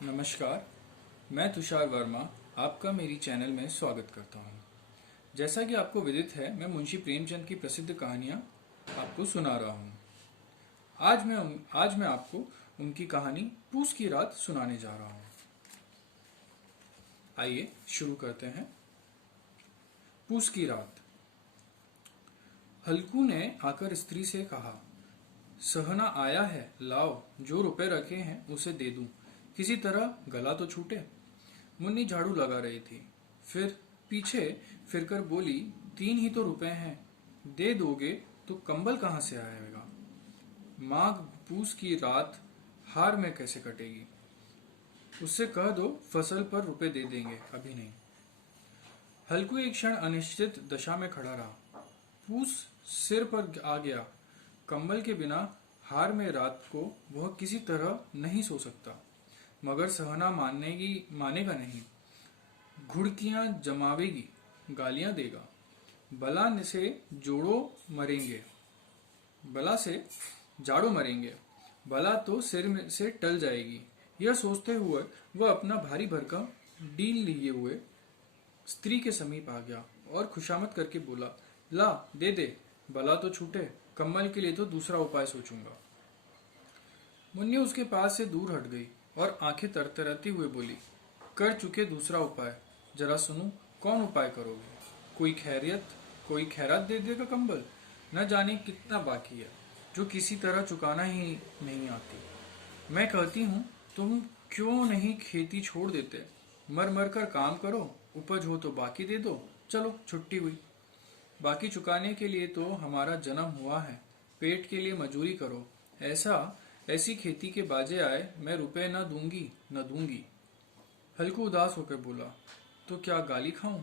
नमस्कार। मैं तुषार वर्मा आपका मेरी चैनल में स्वागत करता हूं। जैसा कि आपको विदित है, मैं मुंशी प्रेमचंद की प्रसिद्ध कहानियां आपको सुना रहा हूं। आज मैं आपको उनकी कहानी पूस की रात सुनाने जा रहा हूं। आइए शुरू करते हैं। पूस की रात। हल्कू ने आकर स्त्री से कहा, सहना आया है, लाओ, जो रुपए रखे हैं उसे दे दूं, किसी तरह गला तो छूटे। मुन्नी झाड़ू लगा रही थी, फिर पीछे फिरकर बोली, 3 ही तो रुपए हैं, दे दोगे तो कंबल कहाँ से आएगा। माघ पूस की रात हार में कैसे कटेगी। उससे कह दो फसल पर रुपए दे देंगे, अभी नहीं। हल्कू एक क्षण अनिश्चित दशा में खड़ा रहा। पूस सिर पर आ गया। कंबल के बिना हार में रात को वह किसी तरह नहीं सो सकता, मगर सहना मानेगा नहीं। घुड़कियां जमावेगी, गालियां देगा। बला से जोड़ो मरेंगे, बला से जाड़ो मरेंगे, बला तो सिर में से टल जाएगी। यह सोचते हुए वह अपना भारी भरकम डील लिए हुए स्त्री के समीप आ गया और खुशामद करके बोला, ला दे दे, बला तो छूटे, कम्बल के लिए तो दूसरा उपाय सोचूंगा। मुन्नी उसके पास से दूर हट गई और आंखें तरतराती हुए बोली, कर चुके दूसरा उपाय, जरा सुनो, कौन उपाय करोगे। कोई खैरात दे देगा कंबल, न जाने कितना बाकी है, जो किसी तरह चुकाना ही नहीं आती। मैं कहती हूँ, तुम क्यों नहीं खेती छोड़ देते, मर मर कर काम करो, उपज हो तो बाकी दे दो, चलो छुट्टी हुई। बाकी चुकाने के लिए तो हमारा जन्म हुआ है, पेट के लिए मजूरी करो। ऐसी खेती के बाजे आए, मैं रुपए न दूंगी। हल्कू उदास होकर बोला, तो क्या गाली खाऊं।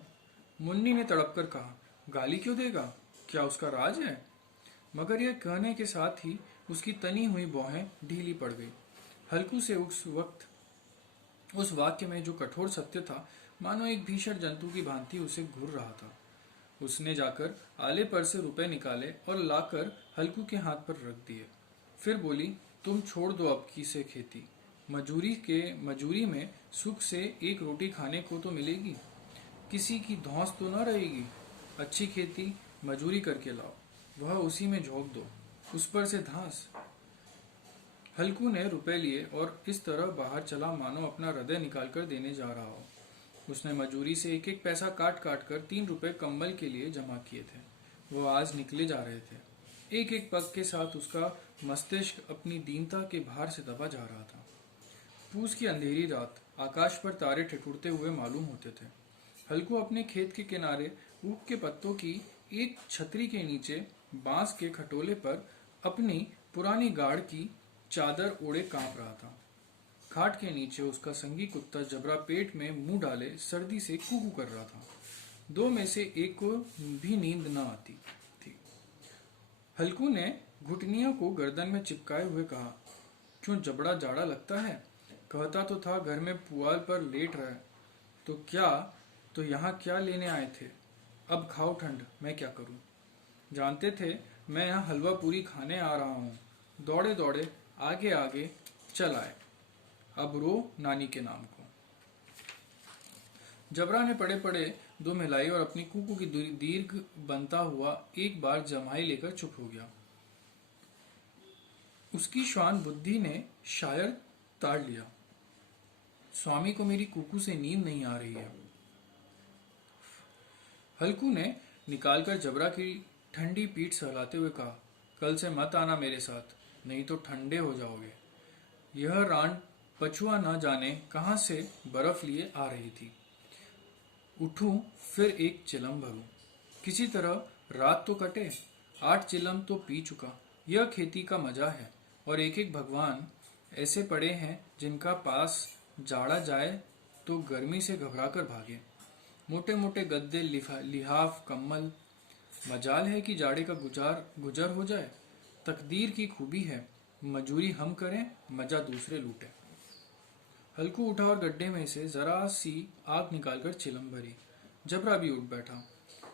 मुन्नी ने तड़प कर कहा, गाली क्यों देगा, क्या उसका राज है। मगर यह कहने के साथ ही उसकी तनी हुई भौहें ढीली पड़ गई। हल्कू से उस वाक्य में जो कठोर सत्य था, मानो एक भीषण जंतु की भांति उसे घूर रहा था। उसने जाकर आले पर से रुपए निकाले और लाकर हल्कू के हाथ पर रख दिए। फिर बोली, तुम छोड़ दो अब की से खेती, मजूरी में सुख से एक रोटी खाने को तो मिलेगी, किसी की धौंस तो न रहेगी। अच्छी खेती मजूरी करके लाओ, वह उसी में झोंक दो, उस पर से घास। हल्कू ने रुपए लिए और इस तरह बाहर चला मानो अपना हृदय निकाल कर देने जा रहा हो। उसने मजूरी से एक एक पैसा काट काट कर 3 रुपए कंबल के लिए जमा किए थे। वो आज निकले जा रहे थे। एक एक पग के साथ उसका मस्तिष्क अपनी दीनता के भार से दबा जा रहा था। पूस की अंधेरी रात, आकाश पर तारे ठिठुरते हुए मालूम होते थे। हल्कू अपने खेत के किनारे ऊख के पत्तों की एक छतरी के नीचे बांस के खटोले पर अपनी पुरानी गाड़ की चादर ओढ़े कांप रहा था। खाट के नीचे उसका संगी कुत्ता जबरा पेट में मुंह डाले सर्दी से कूकू कर रहा था। दो में से एक को भी नींद न आती थी। हल्कू ने घुटनियों को गर्दन में चिपकाए हुए कहा, क्यों जबड़ा जाड़ा लगता है। कहता तो था घर में पुआल पर लेट रहा है, तो यहाँ क्या लेने आए थे। अब खाओ ठंड, मैं क्या करूं। जानते थे मैं यहाँ हलवा पूरी खाने आ रहा हूँ। दौड़े दौड़े आगे आगे चल आए, अब रो नानी के नाम को। जबरा ने पड़े पड़े दो मिलाई और अपनी कुकू की दीर्घ बनता हुआ एक बार जमाई लेकर चुप हो गया। उसकी श्वान बुद्धि ने शायद ताड़ लिया, स्वामी को मेरी कुकू से नींद नहीं आ रही है। हल्कू ने निकालकर जबरा की ठंडी पीठ सहलाते हुए कहा, कल से मत आना मेरे साथ, नहीं तो ठंडे हो जाओगे। यह रान पछुआ न जाने कहां से बर्फ लिए आ रही थी। उठूं फिर एक चिलम भरूं, किसी तरह रात तो कटे। 8 चिलम तो पी चुका। यह खेती का मजा है। और एक एक भगवान ऐसे पड़े हैं जिनका पास जाड़ा जाए तो गर्मी से घबराकर भागे। मोटे मोटे गद्दे, लिहाफ, कम्बल। मजाल है कि जाड़े का गुजर हो जाए। तकदीर की खूबी है, मजूरी हम करें, मजा दूसरे लूटे। हल्कू उठा और गड्ढे में से जरा सी आग निकालकर चिलम भरी। जबरा भी उठ बैठा।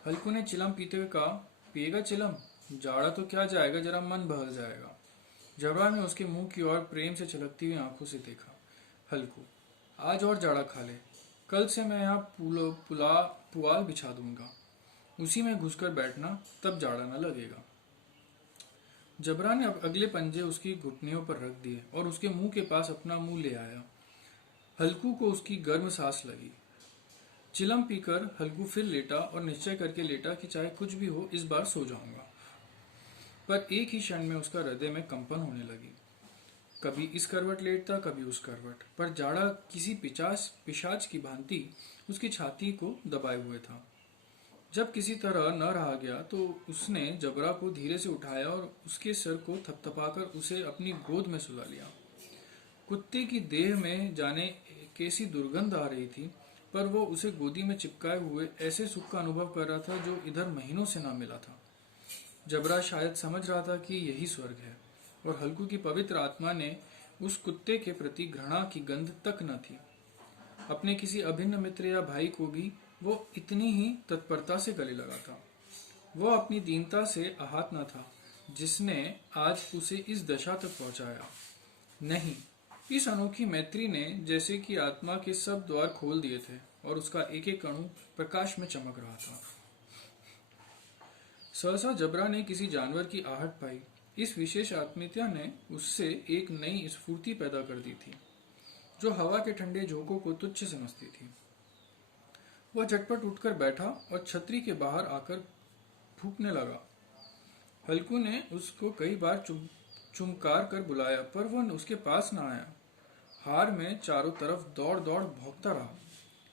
हल्कू ने चिलम पीते हुए कहा, पिएगा चिलम, जाड़ा तो क्या जाएगा, जरा मन बहल जाएगा। जबरा ने उसके मुंह की ओर प्रेम से छलकती हुई आंखों से देखा। हल्कू, आज और जाड़ा खा ले। कल से मैं यहाँ पुआल बिछा दूंगा, उसी में घुसकर बैठना, तब जाड़ा न लगेगा। जबरा ने अगले पंजे उसकी घुटनियों पर रख दिए और उसके मुंह के पास अपना मुंह ले आया। हल्कू को उसकी गर्म सांस लगी। चिलम पीकर हल्कू फिर लेटा और निश्चय करके लेटा कि चाहे कुछ भी हो, इस बार सो जाऊंगा। पर एक ही क्षण में उसका हृदय में कंपन होने लगी। कभी इस करवट लेटता, कभी उस करवट, पर जाड़ा किसी पिशाच की भांति उसकी छाती को दबाए हुए था। जब किसी तरह न रहा गया तो उसने जबरा को धीरे से उठाया और उसके सिर को थपथपाकर उसे अपनी गोद में सुला लिया। कुत्ते की देह में जाने कैसी दुर्गंध आ रही थी, पर वो उसे गोदी में चिपकाए हुए ऐसे सुख का अनुभव कर रहा था जो इधर महीनों से ना मिला था। जबरा शायद समझ रहा था कि यही स्वर्ग है, और हल्कू की पवित्र आत्मा ने उस कुत्ते के प्रति घृणा की गंध तक न थी। अपने किसी अभिन्न मित्र या भाई को भी वो इतनी ही तत्परता से गले लगा था। वो अपनी दीनता से आहत न था जिसने आज उसे इस दशा तक पहुंचाया। नहीं, इस अनोखी मैत्री ने जैसे कि आत्मा के सब द्वार खोल दिए थे और उसका एक एक अणु प्रकाश में चमक रहा था। सहसा जबरा ने किसी जानवर की आहट पाई। इस विशेष आत्मीयता ने उससे एक नई स्फूर्ति पैदा कर दी थी, जो हवा के ठंडे झोंकों को तुच्छ समझती थी। वह झटपट उठकर बैठा और छतरी के बाहर आकर फूंकने लगा। हल्कू ने उसको कई बार चुमकार कर बुलाया, पर वह उसके पास न आया। हार में चारों तरफ दौड़ दौड़ भौंकता रहा।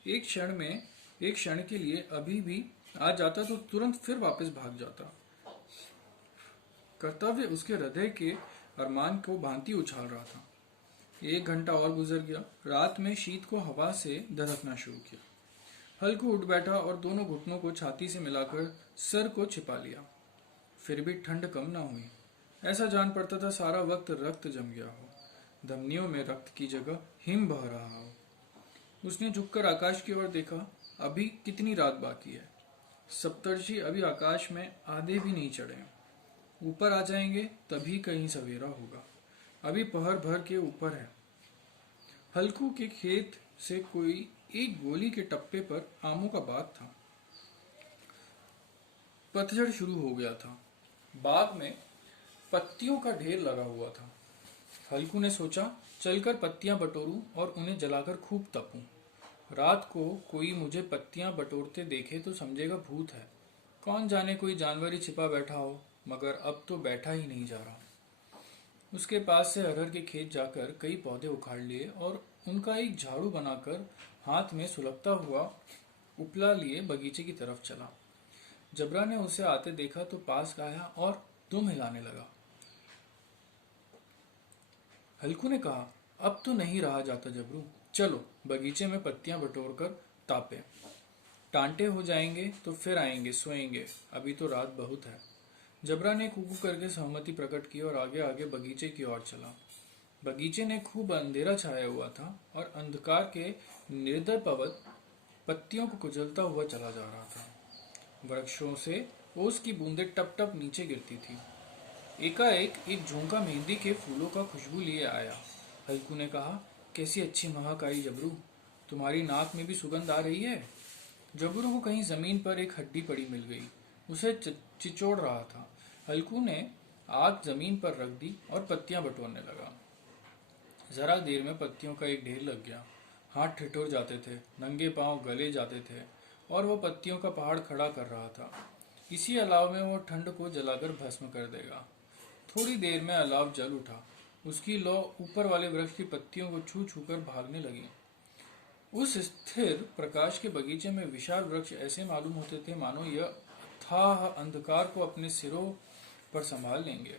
एक क्षण के लिए अभी भी आ जाता तो तुरंत फिर वापस भाग जाता। कर्तव्य उसके हृदय के अरमान को भांति उछाल रहा था। 1 घंटा और गुजर गया। रात में शीत को हवा से दरकना शुरू किया। हल्कू उठ बैठा और दोनों घुटनों को छाती से मिलाकर सर को छिपा लिया। फिर भी ठंड कम न हुई। ऐसा जान पड़ता था सारा वक्त रक्त जम गया हो, धमनियों में रक्त की जगह हिम बह रहा हो। उसने झुककर आकाश की ओर देखा। अभी कितनी रात बाकी है। सप्तर्षि अभी आकाश में आधे भी नहीं चढ़े। ऊपर आ जाएंगे तभी कहीं सवेरा होगा। अभी पहर भर के ऊपर है। हल्कू के खेत से कोई एक गोली के टप्पे पर आमों का बाग था। पतझड़ शुरू हो गया था। बाग में पत्तियों का ढेर लगा हुआ था। हल्कू ने सोचा, चलकर पत्तियां बटोरूं और उन्हें जलाकर खूब तपूं। रात को कोई मुझे पत्तियां बटोरते देखे तो समझेगा भूत है। कौन जाने कोई जानवर ही छिपा बैठा हो, मगर अब तो बैठा ही नहीं जा रहा। उसके पास से अरहर के खेत जाकर कई पौधे उखाड़ लिए और उनका एक झाड़ू बनाकर हाथ में सुलगता हुआ उपला लिए बगीचे की तरफ चला। जबरा ने उसे आते देखा तो पास आया और दुम हिलाने लगा। हल्कू ने कहा, अब तो नहीं रहा जाता जबरू, चलो बगीचे में पत्तियां बटोर कर तापे। टांटे हो जाएंगे तो फिर आएंगे, सोएंगे, अभी तो रात बहुत है। जबरा ने कुकू करके सहमति प्रकट की और आगे आगे बगीचे की ओर चला। बगीचे ने खूब अंधेरा छाया हुआ था और अंधकार के निर्दय पवत पत्तियों को कुचलता हुआ चला जा रहा था। वृक्षों से ओस की बूंदें टप टप नीचे गिरती थी। एकाएक एक झोंका मेहंदी के फूलों का खुशबू लिए आया। हल्कू ने कहा, कैसी अच्छी महक आई जबरू, तुम्हारी नाक में भी सुगंध आ रही है। जबरू को कहीं जमीन पर एक हड्डी पड़ी मिल गई। उसे चिचोड़ रहा था। हल्कू ने आग जमीन पर रख दी और पत्तियां बटोरने लगा। जरा देर में पत्तियों का एक ढेर लग गया। हाथ ठिठुर जाते थे, नंगे पांव गले जाते थे और वो पत्तियों का पहाड़ खड़ा कर रहा था। इसी अलाव में वो ठंड को जलाकर भस्म कर देगा। थोड़ी देर में अलाव जल उठा। उसकी लौ ऊपर वाले वृक्ष की पत्तियों को छू छू कर भागने लगी। उस स्थिर प्रकाश के बगीचे में विशाल वृक्ष ऐसे मालूम होते थे मानो यह अथाह अंधकार को अपने सिरों पर संभाल लेंगे।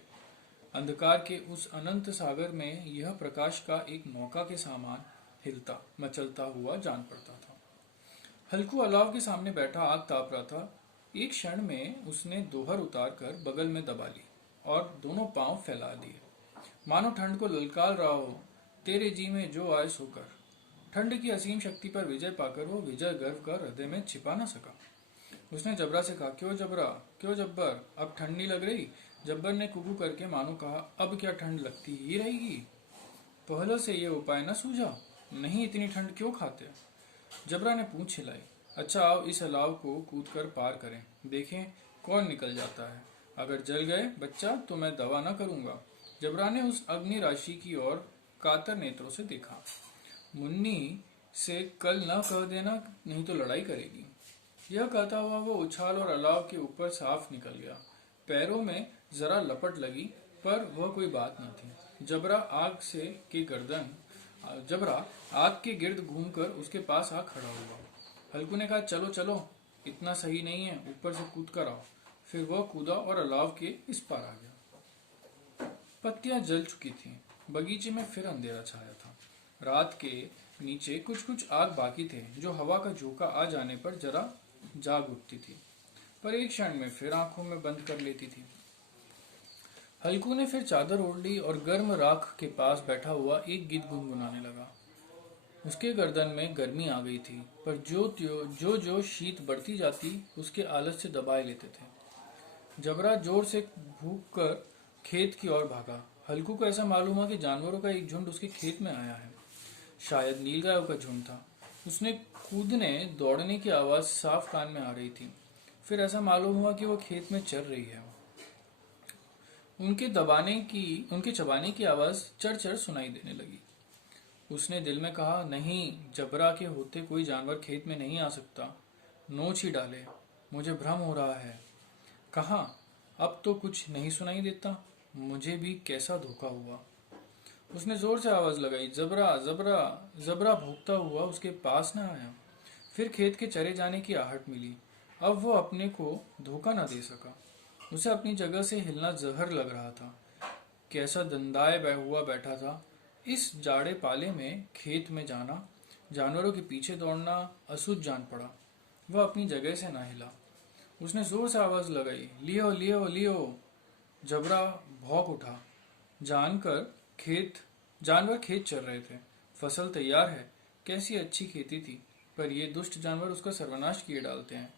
अंधकार के उस अनंत सागर में यह प्रकाश का एक नौका के समान हिलता मचलता हुआ जान पड़ता था। हल्कू अलाव के सामने बैठा आग ताप रहा था। एक क्षण में उसने दोहर उतार कर बगल में दबा ली और दोनों पांव फैला दिए, मानो ठंड को ललकार रहा हो, तेरे जी में जो आए सो कर। ठंड की असीम शक्ति पर विजय पाकर वो विजय गर्व कर हृदय में छिपा न सका। उसने जबरा से कहा, क्यों जबरा, क्यों जब्बर, अब ठंड नहीं लग रही? जब्बर ने कुकू करके मानो कहा, अब क्या ठंड लगती ही रहेगी? पहले से ये उपाय न सूझा? नहीं इतनी ठंड क्यों खाते? जबरा ने पूंछ हिलाई। अच्छा आओ इस अलाव को कूदकर पार करें, देखें कौन निकल जाता है। अगर जल गए बच्चा तो मैं दवा न करूंगा। जबरा ने उस अग्नि राशि की ओर कातर नेत्रों से देखा। मुन्नी से कल न कह देना, नहीं तो लड़ाई करेगी। यह कहता हुआ वो उछाल और अलाव के ऊपर साफ निकल गया। पैरों में जरा लपट लगी, पर वह कोई बात न थी। जबरा आग के गिर्द घूमकर उसके पास आ खड़ा हुआ। हल्कू ने कहा, चलो चलो, इतना सही नहीं है, ऊपर से कूद कर आओ। फिर वह कूदा और अलाव के इस पार आ गया। पत्तियां जल चुकी थीं। बगीचे में फिर अंधेरा छाया था। रात के नीचे कुछ कुछ आग बाकी थे, जो हवा का झोंका आ जाने पर जरा जाग उठती थी, पर एक क्षण में फिर आंखों में बंद कर लेती थी। हल्कू ने फिर चादर ओढ़ ली और गर्म राख के पास बैठा हुआ एक गीत गुनगुनाने लगा। उसके गर्दन में गर्मी आ गई थी, पर जो शीत बढ़ती जाती उसके आलस से दबाए लेते थे। जबरा जोर से भूख कर खेत की ओर भागा। हल्कू को ऐसा मालूम हुआ कि जानवरों का एक झुंड उसके खेत में आया है। शायद नीलगायों का झुंड था। उसने कूदने दौड़ने की आवाज साफ कान में आ रही थी। फिर ऐसा मालूम हुआ कि वो खेत में चर रही है। उनके चबाने की आवाज चढ़ चढ़ सुनाई देने लगी। उसने दिल में कहा, नहीं, जबरा के होते कोई जानवर खेत में नहीं आ सकता। नोच ही डाले, मुझे भ्रम हो रहा है। कहाँ? अब तो कुछ नहीं सुनाई देता। मुझे भी कैसा धोखा हुआ। उसने जोर से आवाज लगाई, जबरा जबरा। जबरा भौंकता हुआ उसके पास न आया। फिर खेत के चरे जाने की आहट मिली। अब वो अपने को धोखा न दे सका। उसे अपनी जगह से हिलना जहर लग रहा था। कैसा दंदाए हुआ बैठा था। इस जाड़े पाले में खेत में जाना, जानवरों के पीछे दौड़ना अशुद्ध जान पड़ा। वह अपनी जगह से न हिला। उसने जोर से आवाज लगाई, लियो लियो लियो। जबरा भौंक उठा। जानवर खेत चर रहे थे। फसल तैयार है। कैसी अच्छी खेती थी, पर ये दुष्ट जानवर उसका सर्वनाश किए डालते हैं।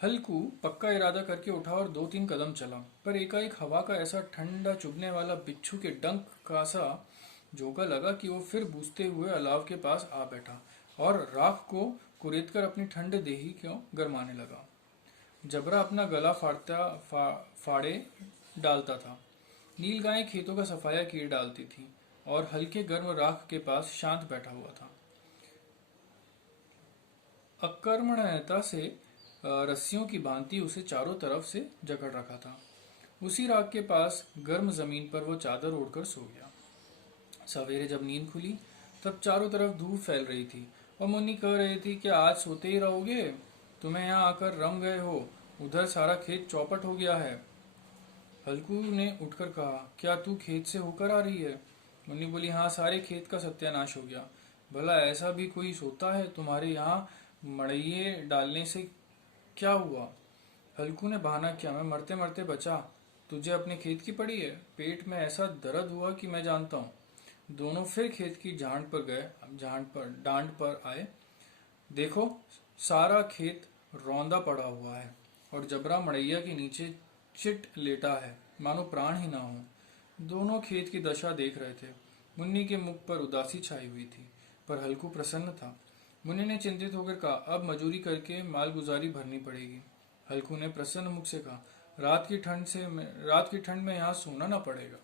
हल्कू पक्का इरादा करके उठा और 2-3 कदम चला, पर एकाएक हवा का ऐसा ठंडा चुभने वाला बिच्छू के डंक का सा झोंका लगा कि वो फिर बूझते हुए अलाव के पास आ बैठा और राख को कुरेदकर अपनी ठंड देही को गरमाने लगा। जबरा अपना गला फाड़े डालता था। नीलगाय खेतों का सफाया किए डालती थी और हल्के गर्म राख के पास शांत बैठा हुआ था। अकर्मण्यता से रस्सियों की भांति उसे चारों तरफ से जकड़ रखा था। उसी राख के पास गर्म जमीन पर वो चादर ओढ़कर सो गया। सवेरे जब नींद खुली तब चारों तरफ धूप फैल रही थी और मुन्नी कह रही थी कि आज सोते ही रहोगे, तुम्हें यहाँ आकर रम गए हो, उधर सारा खेत चौपट हो गया है। हल्कू ने उठकर कहा, क्या तू खेत से होकर आ रही है? मुन्नी बोली, हाँ, सारे खेत का सत्यानाश हो गया। भला ऐसा भी कोई सोता है? तुम्हारे यहाँ मड़इये डालने से क्या हुआ? हल्कू ने बहाना किया, मैं मरते मरते बचा। तुझे अपने खेत की पड़ी है? पेट में ऐसा दर्द हुआ कि मैं जानता हूँ। दोनों फिर खेत की डांड पर आए। देखो, सारा खेत रौंदा पड़ा हुआ है और जबरा मड़ैया के नीचे चिट लेटा है, मानो प्राण ही ना हो। दोनों खेत की दशा देख रहे थे। मुन्नी के मुख पर उदासी छाई हुई थी, पर हल्कू प्रसन्न था। मुन्नी ने चिंतित होकर कहा, अब मजूरी करके मालगुजारी भरनी पड़ेगी। हल्कू ने प्रसन्न मुख से कहा, रात की ठंड में यहाँ सोना ना पड़ेगा।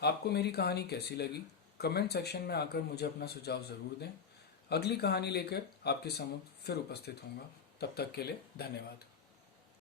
आपको मेरी कहानी कैसी लगी? कमेंट सेक्शन में आकर मुझे अपना सुझाव जरूर दें। अगली कहानी लेकर आपके सम्मुख फिर उपस्थित होऊंगा। तब तक के लिए धन्यवाद।